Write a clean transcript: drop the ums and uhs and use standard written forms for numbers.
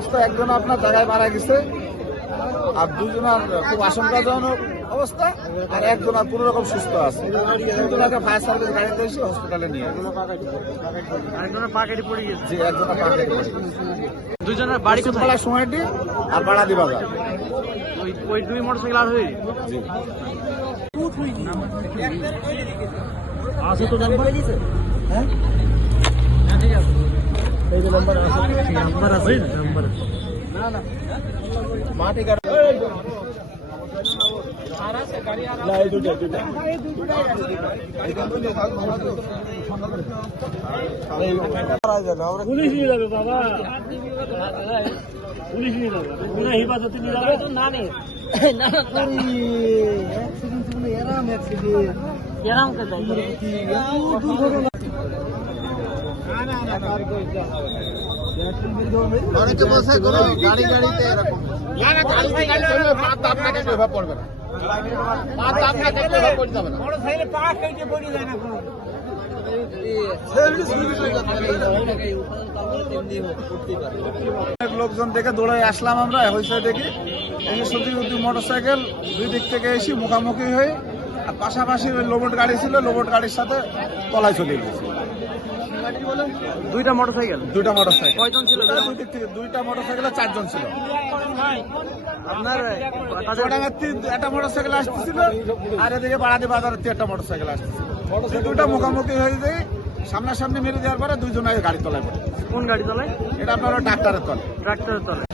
অবস্থা একজন আপনার জায়গায় মারা গেছে, আর দুজনের খুব আশঙ্কাজনক অবস্থা, আর একজন আর কোনো রকম সুস্থ আছে। তিনজনকে ফায়ার সার্ভিস গাড়িতে এসে হসপিটালে নিয়ে গেছে। একজনের পা কেটে পড়ে গেছে। যে একজনের পা কেটে পড়ে গেছে। দুজনের বাড়ি কোথায়? সময়টি আর বাড়াদি বাজার। ওই দুই মোটরসাইকেল আর হয়ে আছে তো নাম্বার দিয়েছে। হ্যাঁ ঠিক আছে, এই যে নাম্বার আছে, নাম্বার আছে, নাম্বার আছে। না না মাটি কাট আর আছে গাড়ি আর না, এই দুটো পুলিশ নিয়ে যাবে বাবা, পুলিশ নিয়ে যাবে, পুরা হিফাজতে নিয়ে যাবে না। নেই না করি অ্যাক্সিডেন্ট বলে এরাম অ্যাক্সিডেন্ট এরাম কে যাই দুর্ঘটনা। না না কার কই যা অনেকে বসে করে গাড়ি গাড়িতে এরকম না না গাড়ি চলবে, পা তো আপনাকে প্রভাব পড়বে না, পা তো আপনাকে প্রভাব পড়ে যাবে না, বড় সাইলে পা কেটে পড়ে যায় না কোনো লোকজন দেখে দৌড়াই আসলাম আমরা। হয়েছে দেখি এই যে সত্যি মোটরসাইকেল দুই দিক থেকে এসে মুখামুখি হয়ে, আর পাশাপাশি ওই লোবট গাড়ি ছিল, লোবট গাড়ির সাথে তলায় চলে গেছে। দুইটা মোটরসাইকেল কয়জন ছিল? দুই দিক থেকে দুইটা মোটরসাইকেলে চারজন ছিল। আপনার একটা মোটরসাইকেল আসতেছিল, আর এদিকে বাড়াদি বাজারের একটা মোটরসাইকেল আসতেছিল। দুইটা মুখামুখি হয়ে যায়, সামনাসামনি মেরে দেওয়ার পরে দুইজন গাড়ি তলায় পড়ে। কোন গাড়ি তলায়? এটা আপনার ডাক্তারের তলে। ট্রাক্টরের তলায়।